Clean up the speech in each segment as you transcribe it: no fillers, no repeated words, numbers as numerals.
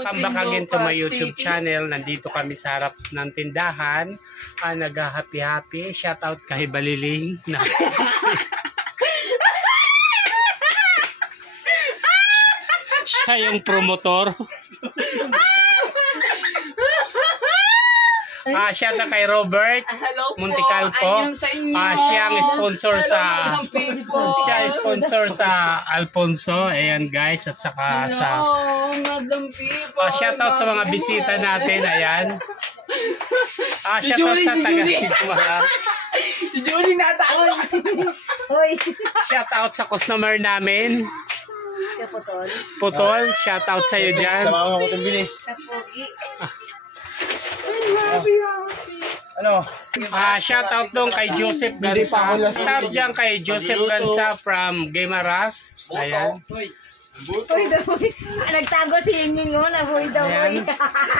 Welcome back again to my YouTube channel. Nandito kami sa harap ng tindahan. Nag-happy-happy. Shout out kay Baliling. Siya yung promotor. Shout out kay Robert Monticalpo. Siya ang sponsor sa Alfonso. Ayan guys, at saka sa shout out sa mga bisita natin. Ayan. Shout out sa taga Si Julie nataon. Shout out sa customer namin. Putol, shout out sa iyo diyan. Sama ko itong bilis. Ano? Shout out dong kay Joseph Gansa. Shout out dyan kay Joseph Gansa from Guimaras. Ayan. Hoy daw. Nagtago si Yinging mo na hoy daw.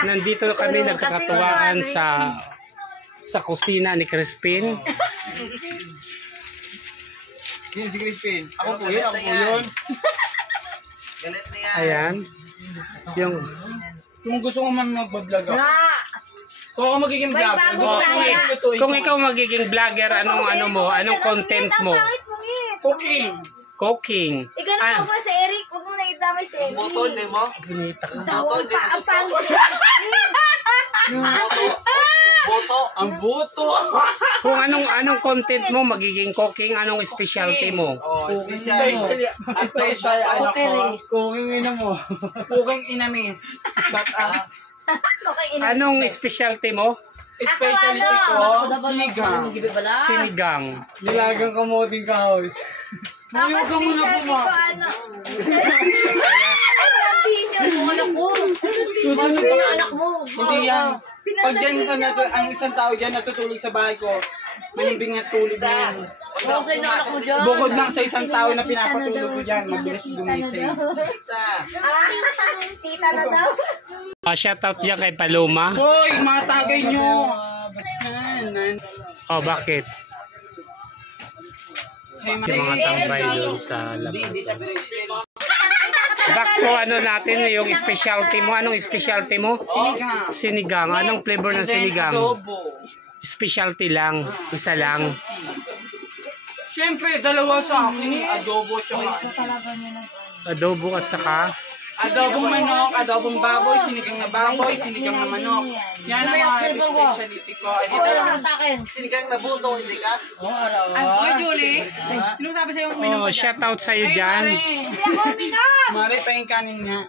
Nandito kami nagkakatuwaan sa kusina ni Crispin. Sino si Crispin? Ako po yun. Galit na yan. Ayan. Yung Kung gusto ko man magbablog ako. Kung ako magiging vlogger, kung ikaw magiging vlogger, anong content mo? Cooking. Ikaw na mo sa Eric, huwag mo na itamay si Eric. Buto, hindi mo? Binita ka. Tawag pa ang pangit. Ang buto. Kung anong content mo, magiging cooking, anong specialty mo? Especially, ano ko, cooking ina mo. Cooking inamis. Shut up. Anong specialty mo? Specialty ko, sinigang. Sinigang. Nilagang kamuting kahoy. Ngayon ka muna po ma. Hindi yan. Pag dyan ka ang isang tao dyan natutulog sa bahay ko, manimbing na tulog yan. Bukod lang sa isang tao na pinapatulog ko dyan, mabilis gumising. Tita na daw. Shout out dyan kay Paloma. Hoy, mga tagay nyo! Bakit? Yung mga tambay doon sa labas. Back to natin, yung specialty mo. Anong specialty mo? Sinigang. Anong flavor ng sinigang? Specialty lang. Isa lang. Siyempre, dalawa sa akin. Adobo Adobo at saka? Adobong manok, adobong baboy, sinigang na baboy, sinigang na manok. Yan ang mga specialty ko. Sinigang na buto, hindi ka? Oy, Julie. Sino sabi sa'yo yung minum? Shout out sa'yo dyan. Mari pa yung kanin nga.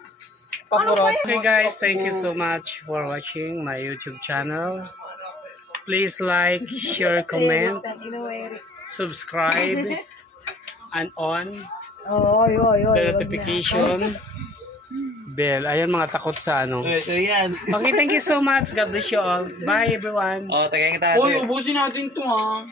Pakurot. Okay guys, thank you so much for watching my YouTube channel. Please like, share, comment, subscribe, and on the notification bell. Ayan mga takot sa ano. Ito yan. Okay, thank you so much. God bless you all. Bye everyone. Tagayin kita. Uy, ubusin natin to ha.